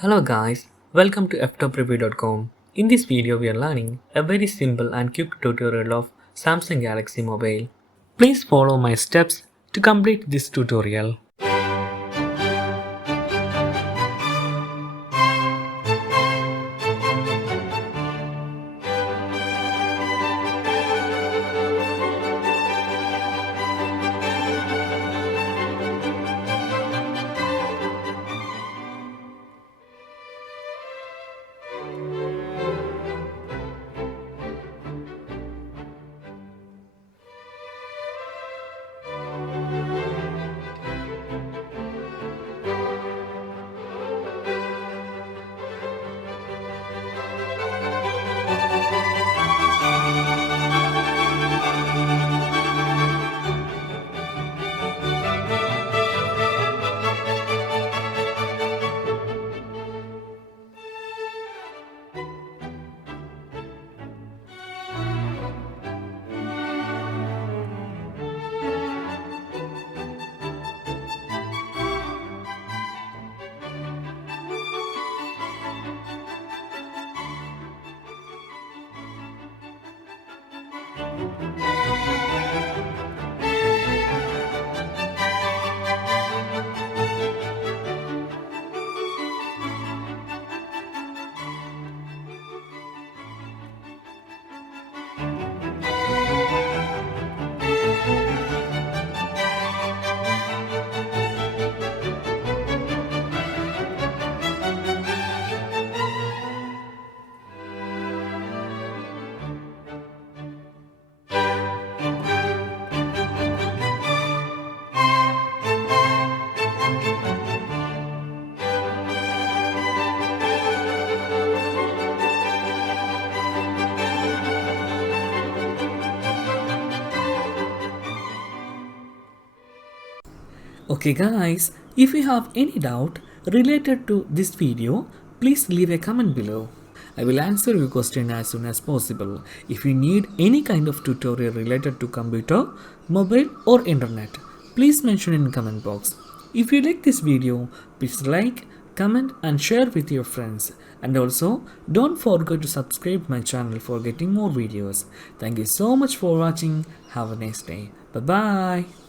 Hello guys, welcome to Ftopreview.com. In this video we are learning a very simple and quick tutorial of Samsung Galaxy Mobile. Please follow my steps to complete this tutorial. Okay guys, if you have any doubt related to this video, please leave a comment below. I will answer your question as soon as possible. If you need any kind of tutorial related to computer, mobile or internet, please mention in comment box. If you like this video, please like, comment and share with your friends. And also, don't forget to subscribe my channel for getting more videos. Thank you so much for watching. Have a nice day. Bye bye.